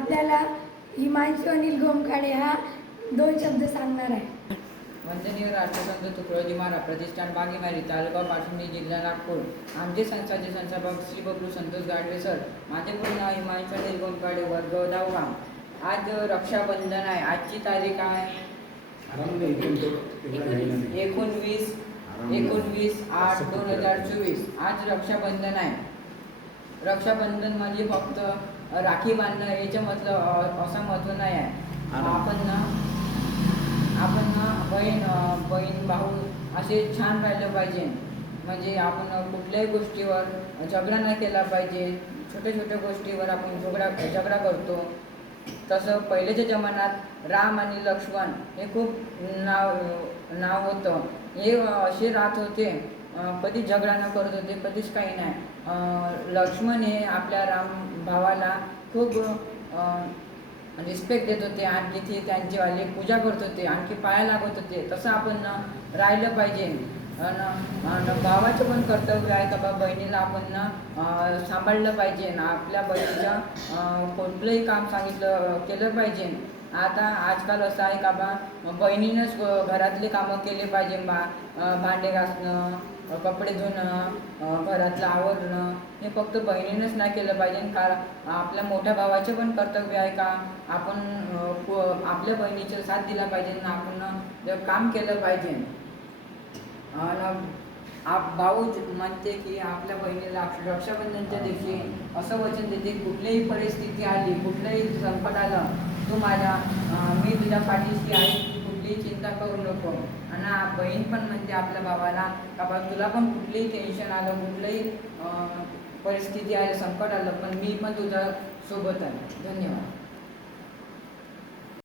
आपल्याला हिमांशू अनिल गोमकाडे हा दोन शब्द सांगणार आहे. वंदनीय राष्ट्रसंत तुकडोजी महाराज प्रतिष्ठान बागेमारी तालुका पाटणी जिल्हा नागपूर. आमचे संस्थाचे संस्थापक श्री बबलू संतोष गाडवे सर. माझे पूर्ण नाव हिमांशू अनिल गोमकाडे वर्ग दहावा आज रक्षाबंधन आहे. आजची तारीख आहे एकोणवीस एकोणवीस आठ दोन हजार चोवीस. आज रक्षाबंधन आहे. रक्षाबंधन म्हणजे फक्त राखी बांधणं याचं मतलब असं महत्त्व नाही आहे. आपण ना आपण ना बहीण बहीण भाऊ असे छान राहिलं पाहिजे. म्हणजे आपण कुठल्याही गोष्टीवर झगडा नाही केला पाहिजे. छोट्या छोट्या गोष्टीवर आपण झगडा झगडा करतो. तसं पहिलेच्या जमान्यात राम आणि लक्ष्मण हे खूप नाव नाव होतं. हे असे राहत होते. कधीच कधी झगडा न करत होते कधीच काही नाही. लक्ष्मण हे आपल्या राम भावाला खूप रिस्पेक्ट देत होते. आणखी ते त्यांचीवाली पूजा करत होते आणखी पाया लागत होते. तसं आपण राहिलं पाहिजे. आणि भावाचं पण कर्तव्य आहे का बा बहिणीला आपण ना सांभाळलं पाहिजे. आपल्या बहिणीचं कोणतंही कुठलंही काम सांगितलं केलं पाहिजे. आता आजकाल असं आहे का बा बहिणीनंच घरातले कामं केले पाहिजे बा भांडे घासणं कपडे धुणं घरातलं आवरणं हे फक्त बहिणीनंच नाही केलं पाहिजे. कारण आपल्या मोठ्या भावाचे पण कर्तव्य आहे का? आपण आपल्या बहिणीचा साथ दिला पाहिजे ना आपण काम केलं पाहिजे. आप भाऊ म्हणते की आपल्या बहिणीला रक्षाबंधनच्या दिवशी असं वचन देते कुठलीही परिस्थिती आली कुठलंही संकट आलं तू माझ्या मी तुझ्या पाठीशी आहे. कुठलीही चिंता करू नको. आणि बहीण पण म्हणते आपल्या भावाला का बाबा तुला पण कुठलंही टेन्शन आलं कुठलंही परिस्थिती आली संकट आलं पण मी पण तुझ्या सोबत आहे. धन्यवाद.